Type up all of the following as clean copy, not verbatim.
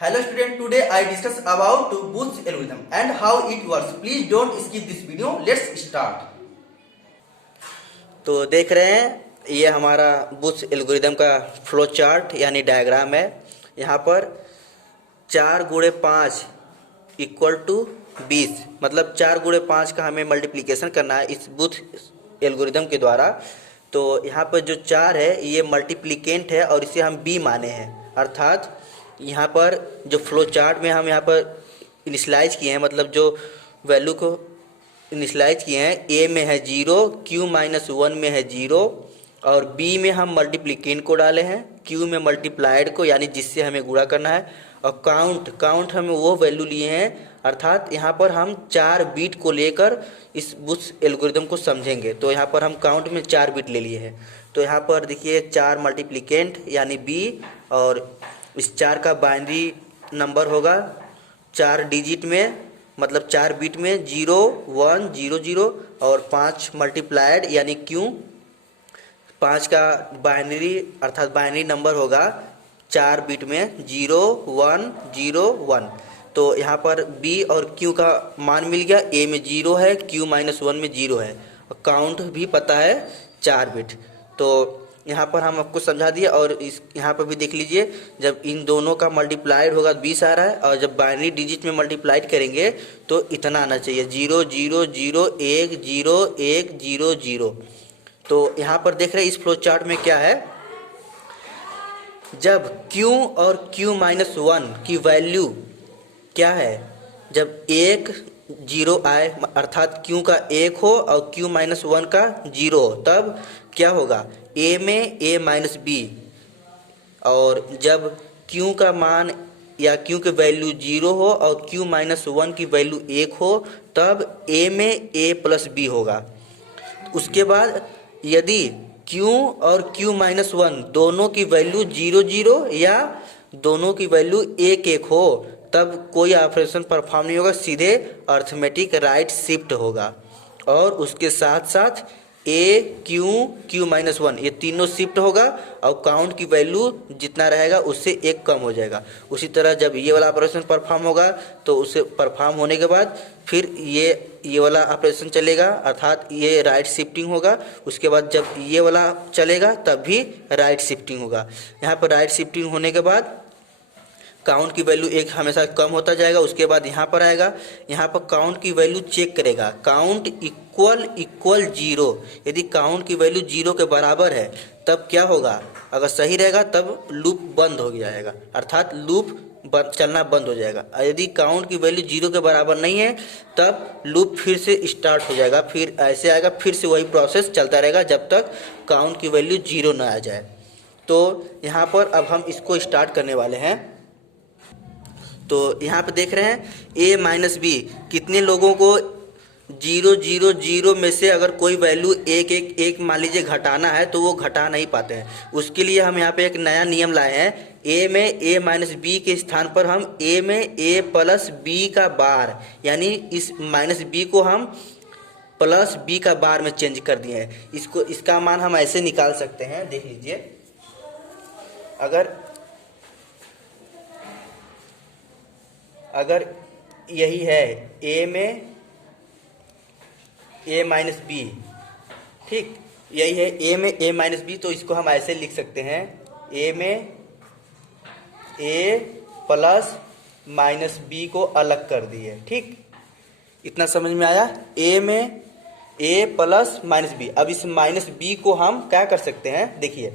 Hello student, today I discuss about Booth's algorithm and how it works. Please don't skip this video. Let's start. तो देख रहे हैं ये हमारा Bush algorithm का फ्लो चार्ट यानी डायग्राम है। यहाँ पर 4×5 इक्वल टू 20, मतलब 4×5 का हमें मल्टीप्लिकेशन करना है इस बुश एल्गोरिदम के द्वारा। तो यहाँ पर जो 4 है ये मल्टीप्लिकेंट है और इसे हम b माने हैं, अर्थात यहाँ पर जो फ्लो चार्ट में हम यहाँ पर इनिशलाइज किए हैं, मतलब जो वैल्यू को इनिशलाइज किए हैं, a में है 0, q-1 में है 0 और b में हम मल्टीप्लिकेंट को डाले हैं, q में मल्टीप्लाइड को यानी जिससे हमें गुणा करना है, और काउंट हमें वो वैल्यू लिए हैं, अर्थात यहाँ पर हम 4 बीट को लेकर इस बुश एल्गोरिदम को समझेंगे। तो यहाँ पर हम काउंट में 4 बीट ले लिए हैं। तो यहाँ पर देखिए 4 मल्टीप्लिकेंट यानी b, और इस 4 का बाइनरी नंबर होगा 4 डिजिट में, मतलब 4 बिट में 0 1 0 0, और 5 मल्टीप्लाइड यानी q, 5 का बाइनरी अर्थात बाइनरी नंबर होगा 4 बिट में 0 1 0 1। तो यहाँ पर b और q का मान मिल गया, a में 0 है, q-1 में 0 है, और काउंट भी पता है 4 बिट। तो यहाँ पर हम आपको समझा दिए, और इस यहाँ पर भी देख लीजिए, जब इन दोनों का मल्टीप्लाइड होगा 20 आ रहा है, और जब बाइनरी डिजिट में मल्टीप्लाइड करेंगे तो इतना आना चाहिए 0 0 0 1 0 1 0 0। तो यहाँ पर देख रहे हैं इस फ्लो चार्ट में क्या है, जब q और q-1 की वैल्यू क्या है, जब 1 0 आए, अर्थात q का 1 हो और q-1 का 0 हो, तब क्या होगा, a में a-b, और जब q का मान या q की वैल्यू 0 हो और q-1 की वैल्यू 1 हो, तब a में a+b होगा। उसके बाद यदि q और q-1 दोनों की वैल्यू 0 0 या दोनों की वैल्यू 1 1 हो, तब कोई ऑपरेशन परफॉर्म नहीं होगा, सीधे अर्थमेटिक राइट शिफ्ट होगा। और उसके साथ साथ a q-1 ये तीनों शिफ्ट होगा, और काउंट की वैल्यू जितना रहेगा उससे 1 कम हो जाएगा। उसी तरह जब ये वाला ऑपरेशन परफॉर्म होगा तो उसे परफॉर्म होने के बाद फिर ये वाला ऑपरेशन चलेगा, अर्थात ये राइट शिफ्टिंग होगा। उसके बाद जब ये वाला चलेगा तब भी राइट शिफ्टिंग होगा। यहाँ पर राइट शिफ्टिंग होने के बाद काउंट की वैल्यू 1 हमेशा कम होता जाएगा। उसके बाद यहाँ पर आएगा, यहाँ पर काउंट की वैल्यू चेक करेगा, काउंट इक्वल 0। यदि काउंट की वैल्यू 0 के बराबर है तब क्या होगा, अगर सही रहेगा तब लूप बंद हो जाएगा, अर्थात लूप चलना बंद हो जाएगा। यदि काउंट की वैल्यू 0 के बराबर नहीं है तब लूप फिर से स्टार्ट हो जाएगा, फिर ऐसे आएगा, फिर से वही प्रोसेस चलता रहेगा जब तक काउंट की वैल्यू 0 ना आ जाए। तो यहाँ पर अब हम इसको स्टार्ट करने वाले हैं। तो यहाँ पे देख रहे हैं a-b, कितने लोगों को 0 0 0 में से अगर कोई वैल्यू 1 1 1 मान लीजिए घटाना है तो वो घटा नहीं पाते हैं। उसके लिए हम यहाँ पे एक नया नियम लाए हैं, a में a-b के स्थान पर हम a में a+b का बार, यानी इस -b को हम +b का बार में चेंज कर दिए हैं। इसका मान हम ऐसे निकाल सकते हैं, देख लीजिए, अगर यही है a में a-b, ठीक, यही है a में a-b, तो इसको हम ऐसे लिख सकते हैं, a में a+-b को अलग कर दिए। ठीक, इतना समझ में आया, a में a+-b। अब इस -b को हम क्या कर सकते हैं, देखिए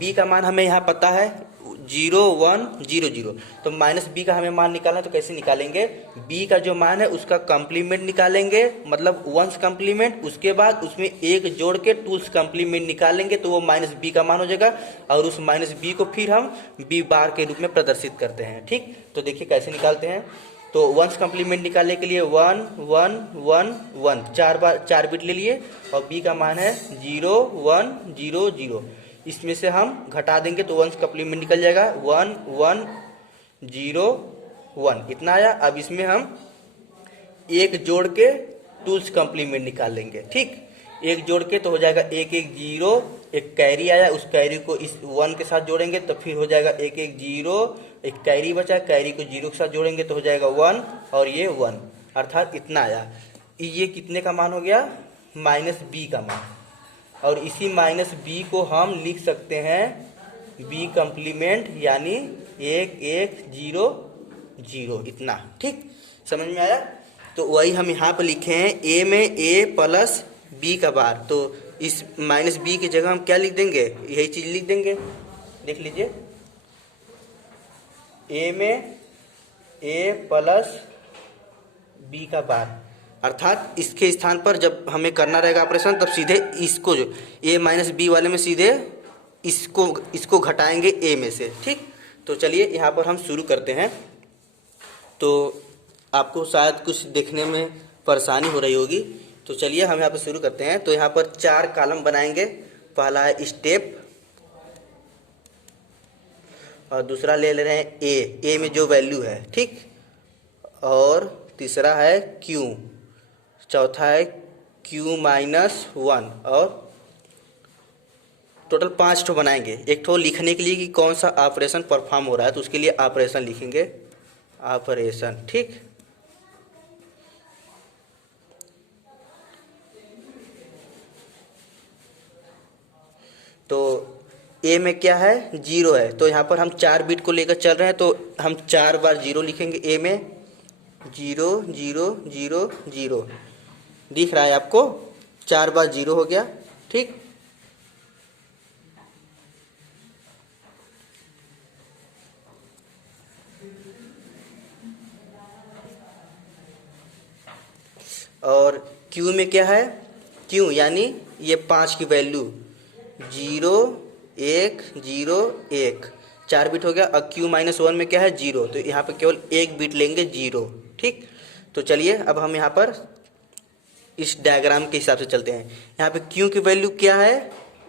b का मान हमें यहाँ पता है 0 1 0 0, तो -b का हमें मान निकालना है। तो कैसे निकालेंगे, b का जो मान है उसका कंप्लीमेंट निकालेंगे, मतलब वंस कंप्लीमेंट, उसके बाद उसमें 1 जोड़ के टूल्स कंप्लीमेंट निकालेंगे तो वो -b का मान हो जाएगा, और उस -b को फिर हम b बार के रूप में प्रदर्शित करते हैं। ठीक, तो देखिए कैसे निकालते हैं। तो वंस कंप्लीमेंट निकालने के लिए 1 1 1 1 4 बिट ले लिए, और b का मान है 0 1 0 0। इसमें से हम घटा देंगे तो वंस कंप्लीमेंट निकल जाएगा 1 1 0 1, इतना आया। अब इसमें हम 1 जोड़ के टूल्स कंप्लीमेंट निकाल लेंगे। ठीक, 1 जोड़ के तो हो जाएगा 1 1 0, एक कैरी आया, उस कैरी को इस 1 के साथ जोड़ेंगे तो फिर हो जाएगा 1 1 0 एक कैरी बचा, कैरी को 0 के साथ जोड़ेंगे तो हो जाएगा 1 और ये 1, अर्थात इतना आया। ये कितने का मान हो गया? -b का मान। और इसी -b को हम लिख सकते हैं b कम्प्लीमेंट, यानी 1 1 0 0, इतना। ठीक, समझ में आया? तो वही हम यहाँ पर लिखे हैं a में a प्लस b का बार, तो इस -b की जगह हम क्या लिख देंगे? यही चीज़ लिख देंगे, देख लीजिए। a में a प्लस b का बार, अर्थात इसके स्थान पर जब हमें करना रहेगा ऑपरेशन तब सीधे इसको जो a माइनस बी वाले में सीधे इसको घटाएंगे a में से। ठीक, तो चलिए यहाँ पर हम शुरू करते हैं। तो आपको शायद कुछ देखने में परेशानी हो रही होगी, तो चलिए हम यहाँ पर शुरू करते हैं। तो यहाँ पर 4 कॉलम बनाएंगे। पहला है स्टेप, और दूसरा ले रहे हैं ए में जो वैल्यू है। ठीक, और तीसरा है क्यू, चौथा है क्यू माइनस 1, और टोटल 5 ठो बनाएंगे। एक ठो लिखने के लिए कि कौन सा ऑपरेशन परफॉर्म हो रहा है, तो उसके लिए ऑपरेशन लिखेंगे, ऑपरेशन। ठीक, तो ए में क्या है? 0 है, तो यहाँ पर हम 4 बिट को लेकर चल रहे हैं, तो हम 4 बार 0 लिखेंगे। ए में 0 0 0 0, दिख रहा है आपको? 4 बार 0 हो गया। ठीक, और क्यू में क्या है? क्यू यानी ये 5 की वैल्यू 0 1 0 1, 4 बिट हो गया। और क्यू माइनस 1 में क्या है? 0, तो यहाँ पर केवल 1 बिट लेंगे 0। ठीक, तो चलिए अब हम यहाँ पर इस डायग्राम के हिसाब से चलते हैं। यहाँ पे क्यू की वैल्यू क्या है?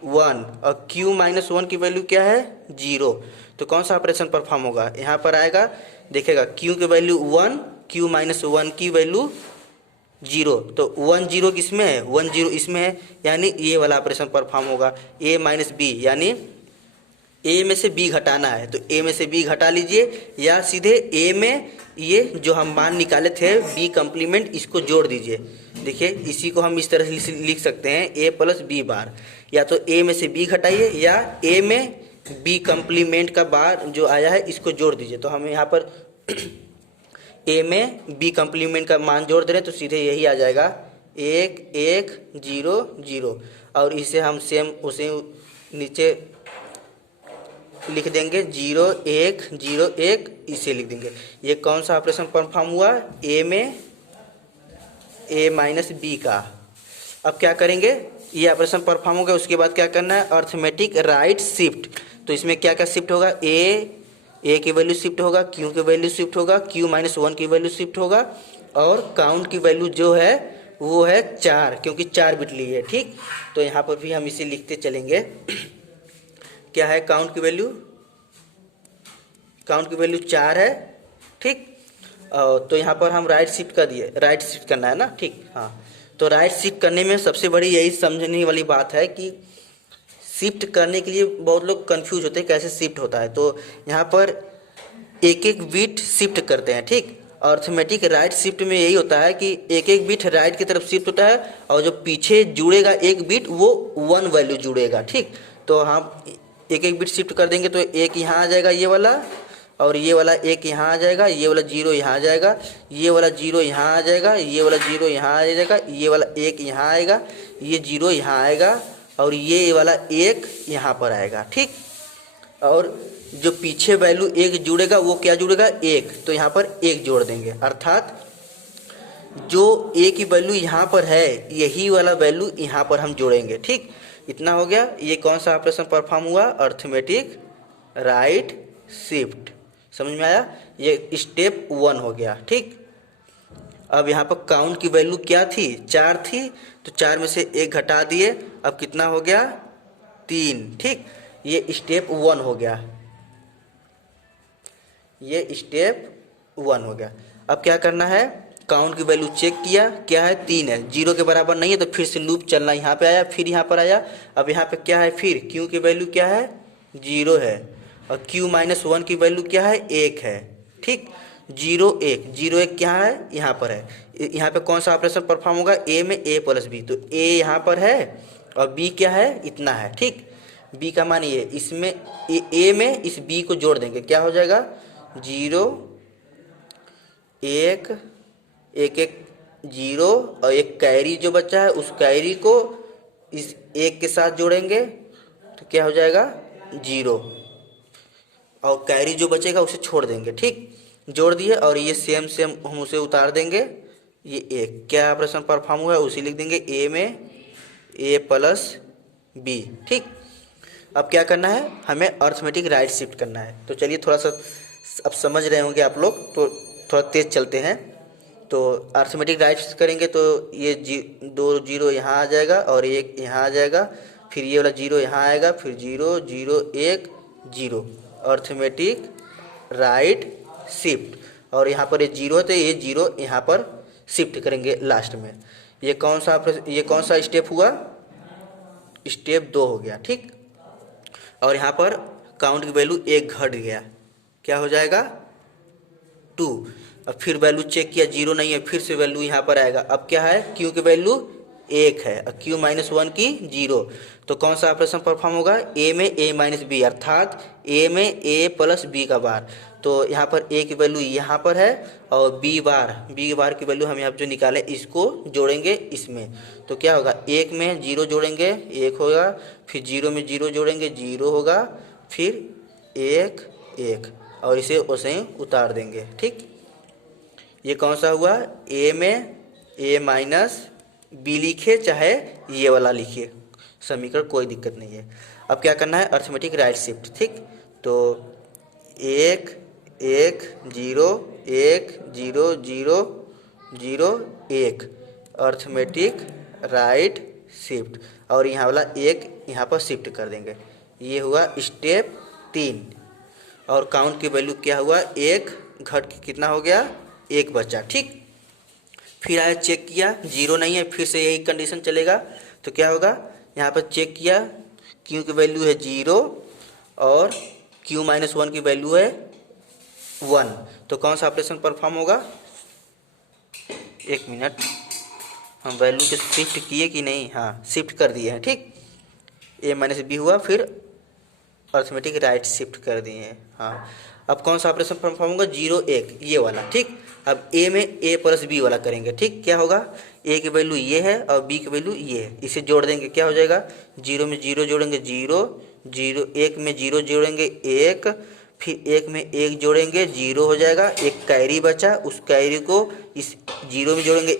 1, और क्यू माइनस 1 की वैल्यू क्या है? 0। तो कौन सा ऑपरेशन परफॉर्म होगा? यहाँ पर आएगा, देखेगा क्यू की वैल्यू 1, क्यू माइनस 1 की वैल्यू 0, तो 1 0 किसमें है? 1 0 इसमें है, यानी ये वाला ऑपरेशन परफॉर्म होगा। a माइनस बी, यानी a में से b घटाना है, तो a में से b घटा लीजिए, या सीधे a में ये जो हम मान निकाले थे b कम्प्लीमेंट, इसको जोड़ दीजिए। देखिए, इसी को हम इस तरह से लिख सकते हैं a प्लस बी बार, या तो a में से b घटाइए या a में b कम्प्लीमेंट का बार जो आया है इसको जोड़ दीजिए। तो हम यहाँ पर a में b कम्प्लीमेंट का मान जोड़ दे रहे हैं, तो सीधे यही आ जाएगा 1 1 0 0, और इसे हम सेम उसे नीचे लिख देंगे 0 1 0 1, इसे लिख देंगे। ये कौन सा ऑपरेशन परफॉर्म हुआ? a में a माइनस बी का। अब क्या करेंगे? ये ऑपरेशन परफॉर्म हो गया, उसके बाद क्या करना है? Arithmetic right shift. तो इसमें क्या क्या शिफ्ट होगा? ए की वैल्यू शिफ्ट होगा, क्यू की वैल्यू शिफ्ट होगा, क्यू माइनस 1 की वैल्यू शिफ्ट होगा, और काउंट की वैल्यू जो है वो है 4, क्योंकि 4 बिट ली है। ठीक, तो यहाँ पर भी हम इसे लिखते चलेंगे। क्या है काउंट की वैल्यू? काउंट की वैल्यू 4 है। ठीक, तो यहाँ पर हम राइट शिफ्ट कर दिए, राइट शिफ्ट करना है ना। ठीक, हाँ, तो राइट शिफ्ट करने में सबसे बड़ी यही समझने वाली बात है कि शिफ्ट करने के लिए बहुत लोग कंफ्यूज होते हैं कैसे शिफ्ट होता है। तो यहाँ पर एक एक बिट शिफ्ट करते हैं। ठीक, अर्थमेटिक राइट शिफ्ट में यही होता है कि एक एक बिट राइट की तरफ शिफ्ट होता है, और जो पीछे जुड़ेगा एक बिट वो 1 वैल्यू जुड़ेगा। ठीक, तो हम एक एक बिट शिफ्ट कर देंगे, तो एक यहाँ आ जाएगा ये वाला, और ये वाला एक यहाँ आ जाएगा, ये वाला 0 यहाँ आ जाएगा, ये वाला 0 यहाँ आ जाएगा, ये वाला 0 यहाँ आ जाएगा, ये वाला 1 यहाँ आएगा, ये 0 यहाँ आएगा, और ये वाला 1 यहाँ पर आएगा। ठीक, और जो पीछे वैल्यू 1 जुड़ेगा वो क्या जुड़ेगा? 1, तो यहाँ पर 1 जोड़ देंगे, अर्थात जो a की वैल्यू यहाँ पर है यही वाला वैल्यू यहाँ पर हम जोड़ेंगे। ठीक, इतना हो गया। ये कौन सा ऑपरेशन परफॉर्म हुआ? Arithmetic right shift. समझ में आया? ये स्टेप 1 हो गया। ठीक, अब यहाँ पर काउंट की वैल्यू क्या थी? 4 थी, तो 4 में से 1 घटा दिए, अब कितना हो गया? 3। ठीक, ये स्टेप 1 हो गया, ये स्टेप 1 हो गया। अब क्या करना है? काउंट की वैल्यू चेक किया, क्या है? 3 है, 0 के बराबर नहीं है, तो फिर से लूप चलना, यहाँ पे आया, फिर यहाँ पर आया। अब यहाँ पे क्या है? फिर क्यू की वैल्यू क्या है? 0 है, और q माइनस वन की वैल्यू क्या है, 1 है। ठीक, 0 1, 0 1 क्या है, यहाँ पर है। यहाँ पे कौन सा ऑपरेशन परफॉर्म होगा, a में a प्लस बी, तो a यहाँ पर है और b क्या है, इतना है। ठीक, b का मान ये, इसमें a में इस b को जोड़ देंगे, क्या हो जाएगा, 0 1 1 1 0, और एक कैरी जो बचा है उस कैरी को इस 1 के साथ जोड़ेंगे तो क्या हो जाएगा, 0, और कैरी जो बचेगा उसे छोड़ देंगे। ठीक, जोड़ दिए, और ये सेम सेम हम उसे उतार देंगे। ये एक क्या ऑपरेशन परफॉर्म हुआ है उसे लिख देंगे, a में a प्लस बी। ठीक, अब क्या करना है, हमें अर्थमेटिक राइट शिफ्ट करना है। तो चलिए थोड़ा सा अब समझ रहे होंगे आप लोग, तो थोड़ा तेज चलते हैं। तो अर्थमेटिक राइट शिफ्ट करेंगे तो ये 2 0 यहाँ आ जाएगा और 1 यहाँ आ जाएगा, फिर ये वाला 0 यहाँ आएगा, फिर 0 0 1 0, अर्थमेटिक राइट शिफ्ट। और यहाँ पर ये 0 है तो ये 0 यहाँ पर शिफ्ट करेंगे लास्ट में। ये कौन सा स्टेप हुआ, स्टेप 2 हो गया। ठीक, और यहाँ पर काउंट की वैल्यू 1 घट गया, क्या हो जाएगा, 2। अब फिर वैल्यू चेक किया, 0 नहीं है, फिर से वैल्यू यहाँ पर आएगा। अब क्या है, क्यू की वैल्यू 1 है और क्यू माइनस 1 की 0, तो कौन सा ऑपरेशन परफॉर्म होगा, a में a माइनस बी, अर्थात a में a प्लस b का बार। तो यहाँ पर a की वैल्यू यहाँ पर है और b बार की वैल्यू हम यहाँ पर जो निकाले इसको जोड़ेंगे इसमें, तो क्या होगा, 1 में 0 जोड़ेंगे 1 होगा, फिर 0 में 0 जोड़ेंगे 0 होगा, फिर 1 1, और इसे उसे ही उतार देंगे। ठीक, ये कौन सा हुआ, a में a माइनस बी लिखे चाहे ये वाला लिखिए, समीकरण कोई दिक्कत नहीं है। अब क्या करना है, अर्थमेटिक राइट शिफ्ट। ठीक, तो 1 1 0 1 0 0 0 1, अर्थमेटिक राइट शिफ्ट, और यहाँ वाला 1 यहाँ पर शिफ्ट कर देंगे। ये हुआ स्टेप 3, और काउंट की वैल्यू क्या हुआ, 1 घट के कितना हो गया, 1 बचा। ठीक, फिर आया चेक किया, 0 नहीं है, फिर से यही कंडीशन चलेगा, तो क्या होगा, यहाँ पर चेक किया, क्यू की वैल्यू है 0 और क्यू माइनस 1 की वैल्यू है 1, तो कौन सा ऑपरेशन परफॉर्म होगा, 1 मिनट, हम वैल्यू को शिफ्ट किए कि नहीं, हाँ शिफ्ट कर दिए हैं। ठीक, a माइनस बी हुआ, फिर अर्थमेटिक राइट शिफ्ट कर दिए हैं। हाँ, अब कौन सा ऑपरेशन परफॉर्म होगा, 0 1, ये वाला। ठीक, अब a में a प्लस बी वाला करेंगे। ठीक, क्या होगा, a की वैल्यू ये है और b की वैल्यू ये है, इसे जोड़ देंगे, क्या हो जाएगा, 0 में 0 जोड़ेंगे 0 0, 1 में 0 जोड़ेंगे 1, फिर 1 में 1 जोड़ेंगे 0 हो जाएगा, एक कैरी बचा, उस कैरी को इस 0 में जोड़ेंगे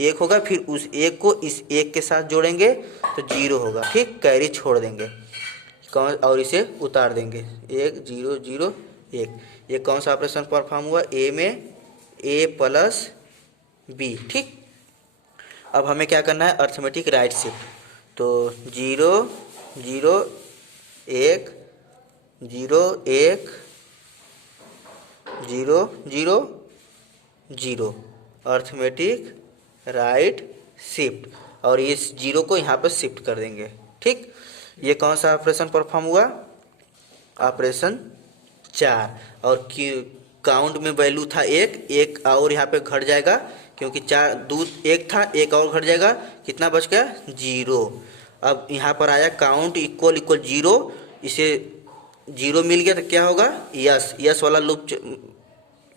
1 होगा, फिर उस 1 को इस 1 के साथ जोड़ेंगे तो 0 होगा। ठीक, कैरी छोड़ देंगे और इसे उतार देंगे, 1 0 0 1। ये कौन सा ऑपरेशन परफॉर्म हुआ, a में a प्लस बी। ठीक, अब हमें क्या करना है, अर्थमेटिक राइट शिफ्ट, तो 0 0 1 0 1 0 0 0, अर्थमेटिक राइट शिफ्ट, और इस 0 को यहाँ पर शिफ्ट कर देंगे। ठीक, ये कौन सा ऑपरेशन परफॉर्म हुआ, ऑपरेशन 4, और काउंट में वैल्यू था 1 और यहाँ पे घट जाएगा, क्योंकि 1 था, 1 और घट जाएगा, कितना बच गया, 0। अब यहाँ पर आया काउंट इक्वल 0, इसे 0 मिल गया तो क्या होगा, यस वाला लूप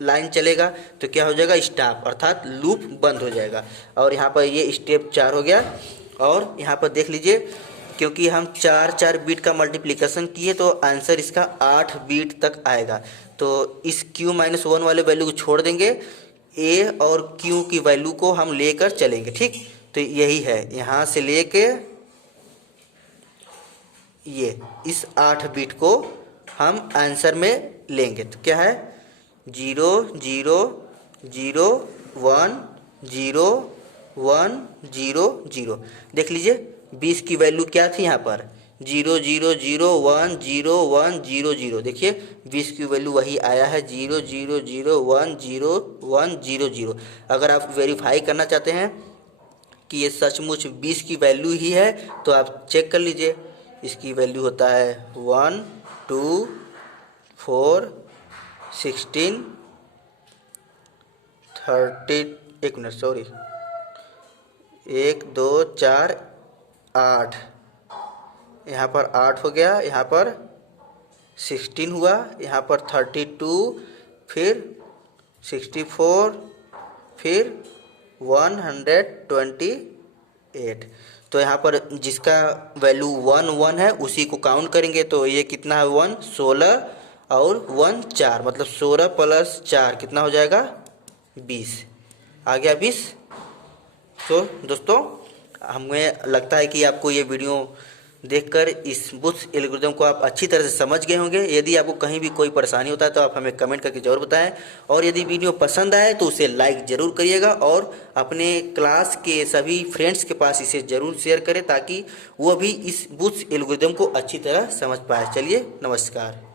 लाइन चलेगा, तो क्या हो जाएगा, स्टॉप, अर्थात लूप बंद हो जाएगा। और यहाँ पर ये स्टेप 4 हो गया। और यहाँ पर देख लीजिए, क्योंकि हम 4 बीट का मल्टीप्लिकेशन किए तो आंसर इसका 8 बीट तक आएगा, तो इस q माइनस 1 वाले वैल्यू को छोड़ देंगे, a और q की वैल्यू को हम लेकर चलेंगे। ठीक, तो यही है, यहाँ से लेके ये इस 8 बीट को हम आंसर में लेंगे, तो क्या है, 0 0 0 1 0 1 0 0। देख लीजिए 20 की वैल्यू क्या थी, यहाँ पर 0 0 0 1 0 1 0 0। देखिए 20 की वैल्यू वही आया है, 0 0 0 1 0 1 0 0। अगर आप वेरीफाई करना चाहते हैं कि ये सचमुच 20 की वैल्यू ही है तो आप चेक कर लीजिए, इसकी वैल्यू होता है 1 2 4 16 30 एक मिनट सॉरी 1 2 4 8 यहाँ पर 8 हो गया, यहाँ पर 16 हुआ, यहाँ पर 32, फिर 64, फिर 128। तो यहाँ पर जिसका वैल्यू 1 1 है उसी को काउंट करेंगे। तो ये कितना है 1 16 और 1 4, मतलब 16 प्लस 4 कितना हो जाएगा 20। आ गया 20। तो दोस्तों हमें लगता है कि आपको ये वीडियो देखकर इस बुश एल्गोरिथम को आप अच्छी तरह से समझ गए होंगे। यदि आपको कहीं भी कोई परेशानी होता है तो आप हमें कमेंट करके ज़रूर बताएं, और यदि वीडियो पसंद आए तो उसे लाइक ज़रूर करिएगा और अपने क्लास के सभी फ्रेंड्स के पास इसे ज़रूर शेयर करें ताकि वो भी इस बुश एल्गोरिथम को अच्छी तरह समझ पाए। चलिए नमस्कार।